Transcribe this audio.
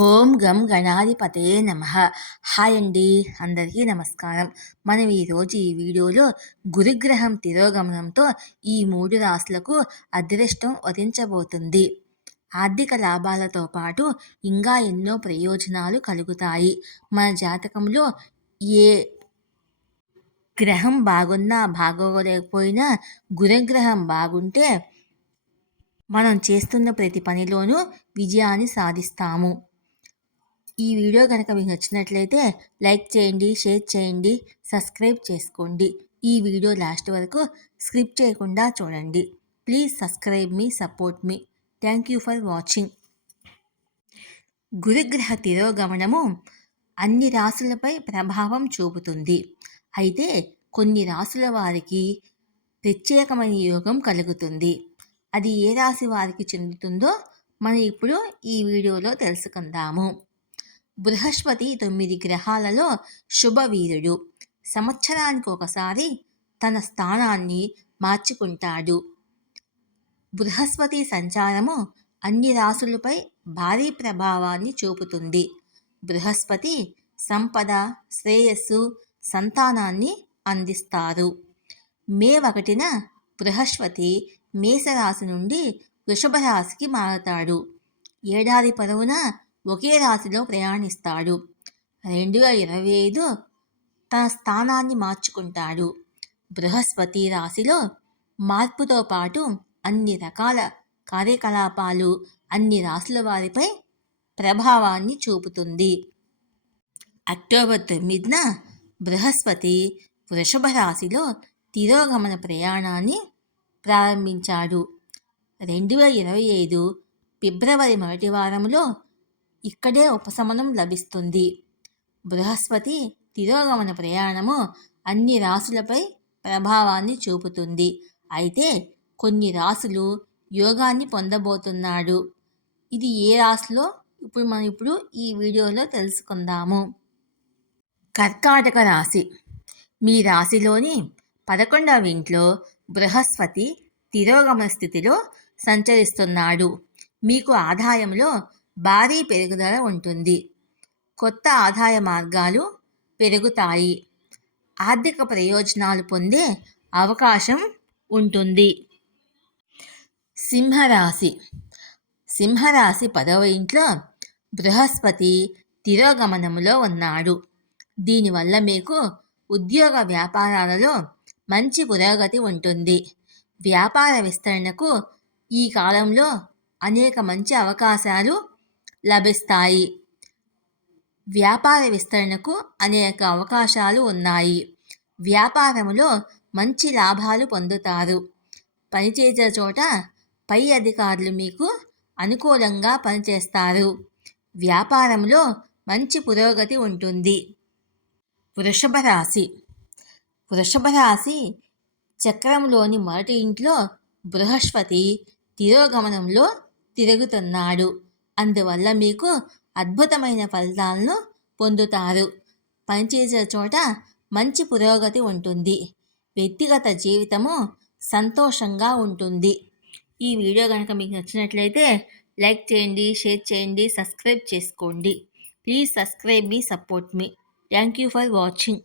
ఓం గం గణాధిపతయే నమః. హాయ్ అండి, అందరికీ నమస్కారం. మనం ఈరోజు ఈ వీడియోలో గురుగ్రహం తిరోగమనంతో ఈ 3 రాశులకు అదృష్టం వరించబోతుంది. ఆర్థిక లాభాలతో పాటు ఇంకా ఎన్నో ప్రయోజనాలు కలుగుతాయి. మన జాతకంలో ఏ గ్రహం బాగున్నా బాగోలేకపోయినా గురుగ్రహం బాగుంటే మనం చేస్తున్న ప్రతి పనిలోనూ విజయాన్ని సాధిస్తాము. ఈ వీడియో కనుక మీకు నచ్చినట్లయితే లైక్ చేయండి, షేర్ చేయండి, సబ్స్క్రైబ్ చేసుకోండి. ఈ వీడియో లాస్ట్ వరకు స్కిప్ చేయకుండా చూడండి. Please subscribe me, support me. Thank you for watching. గురుగ్రహ తిరోగమనము అన్ని రాశులపై ప్రభావం చూపుతుంది. అయితే కొన్ని రాశుల వారికి ప్రత్యేకమైన యోగం కలుగుతుంది. అది ఏ రాశి వారికి చెందుతుందో మనం ఇప్పుడు ఈ వీడియోలో తెలుసుకుందాము. బృహస్పతి 9 గ్రహాలలో శుభవీరుడు. సంవత్సరానికి ఒకసారి తన స్థానాన్ని మార్చుకుంటాడు. బృహస్పతి సంచారము అన్ని రాశులపై భారీ ప్రభావాన్ని చూపుతుంది. బృహస్పతి సంపద, శ్రేయస్సు, సంతానాన్ని అందిస్తారు. మే 1న బృహస్పతి మేషరాశి నుండి వృషభ రాశికి మారతాడు. ఏడాది పొడవునా ఒకే రాశిలో ప్రయాణిస్తాడు. 2025 తన స్థానాన్ని మార్చుకుంటాడు. బృహస్పతి రాశిలో మార్పుతో పాటు అన్ని రకాల కార్యకలాపాలు అన్ని రాశుల వారిపై ప్రభావాన్ని చూపుతుంది. అక్టోబర్ 9న బృహస్పతి వృషభ రాశిలో తిరోగమన ప్రయాణాన్ని ప్రారంభించాడు. 2025 ఫిబ్రవరి 1వ వారంలో ఇక్కడే ఉపశమనం లభిస్తుంది. బృహస్పతి తిరోగమన ప్రయాణము అన్ని రాశులపై ప్రభావాన్ని చూపుతుంది. అయితే కొన్ని రాశులు యోగాన్ని పొందబోతున్నాడు. ఇది ఏ రాశిలో ఇప్పుడు ఈ వీడియోలో తెలుసుకుందాము. కర్కాటక రాశి. మీ రాశిలోని 11వ ఇంట్లో బృహస్పతి తిరోగమన స్థితిలో సంచరిస్తున్నాడు. మీకు ఆదాయంలో భారీ పెరుగుదల ఉంటుంది. కొత్త ఆదాయ మార్గాలు పెరుగుతాయి. ఆర్థిక ప్రయోజనాలు పొందే అవకాశం ఉంటుంది. సింహరాశి. సింహరాశి 10వ ఇంట్లో బృహస్పతి తిరోగమనములో ఉన్నాడు. దీనివల్ల మీకు ఉద్యోగ వ్యాపారాలలో మంచి పురోగతి ఉంటుంది. వ్యాపార విస్తరణకు ఈ కాలంలో అనేక మంచి అవకాశాలు లభిస్తాయి. వ్యాపార విస్తరణకు అనేక అవకాశాలు ఉన్నాయి. వ్యాపారంలో మంచి లాభాలు పొందుతారు. పనిచేసే చోట పై అధికారులు మీకు అనుకూలంగా పనిచేస్తారు. వ్యాపారంలో మంచి పురోగతి ఉంటుంది. వృషభ రాశి. వృషభ రాశి చక్రంలోని మొదటి ఇంట్లో బృహస్పతి తిరోగమనంలో తిరుగుతున్నాడు. అందువల్ల మీకు అద్భుతమైన ఫలితాలను పొందుతారు. పనిచేసే చోట మంచి పురోగతి ఉంటుంది. వ్యక్తిగత జీవితము సంతోషంగా ఉంటుంది. ఈ వీడియో కనుక మీకు నచ్చినట్లయితే లైక్ చేయండి, షేర్ చేయండి, సబ్స్క్రైబ్ చేసుకోండి. Please subscribe me, support me. Thank you for watching.